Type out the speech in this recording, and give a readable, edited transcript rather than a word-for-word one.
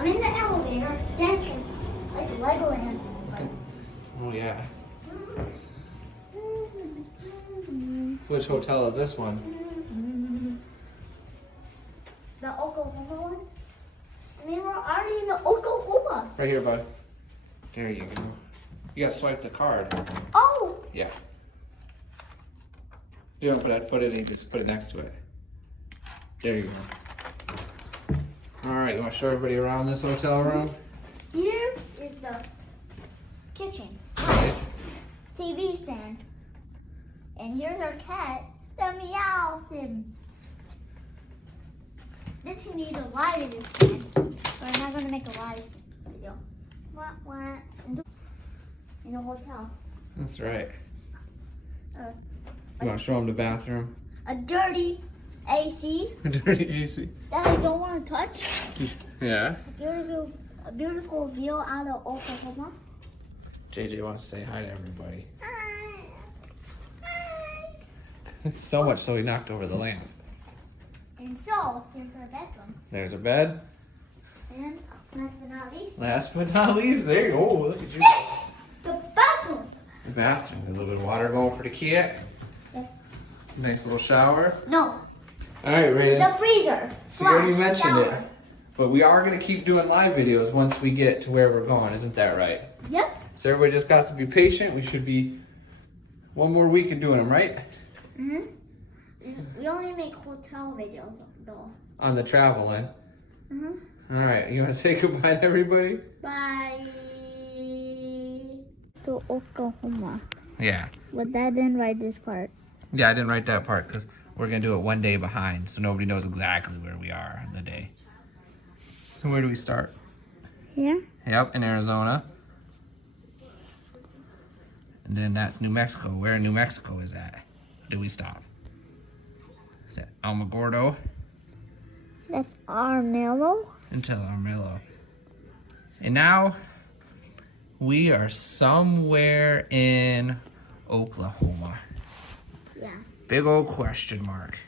I'm in the elevator dancing like Legoland. Oh yeah. Which hotel is this one? The Oklahoma one? I mean, we're already in the Oklahoma. Right here, bud. There you go. You gotta swipe the card. Oh! Yeah. You don't put it in, just put it next to it. There you go. Alright, you wanna show everybody around this hotel room? Here is the kitchen. Right. TV stand. And here's our cat, the meow sim. This can be the live video stand. But I'm not gonna make a live video. What? In the hotel. That's right. Uh, You wanna show them the bathroom? A dirty AC A dirty AC. that I don't want to touch. Yeah. A beautiful view out of Oklahoma. JJ wants to say hi to everybody. Hi. So much so he knocked over the lamp. And so, here's our bedroom. There's a bed. And last but not least, Last but not least, there you go. Look at you. the bathroom. The bathroom. A little bit of water going for the kid. Yeah. Nice little shower. No, Alright, Raiden. the freezer. So you already slash mentioned shower. it. But we are going to keep doing live videos once we get to where we're going. Isn't that right? Yep. So everybody just got to be patient. We should be one more week of doing them, right? Mhm. We only make hotel videos though. On the traveling. Mhm. Alright, you want to say goodbye to everybody? Bye. To Oklahoma. Yeah. But that didn't write this part. Yeah, I didn't write that part because we're going to do it one day behind. So nobody knows exactly where we are on the day. So where do we start? Here? Yep, in Arizona. And then that's New Mexico. Where in New Mexico is that? Do we stop? Is that Alamogordo That's Armello. until Armello. And now we are somewhere in Oklahoma. Yeah. Big old question mark.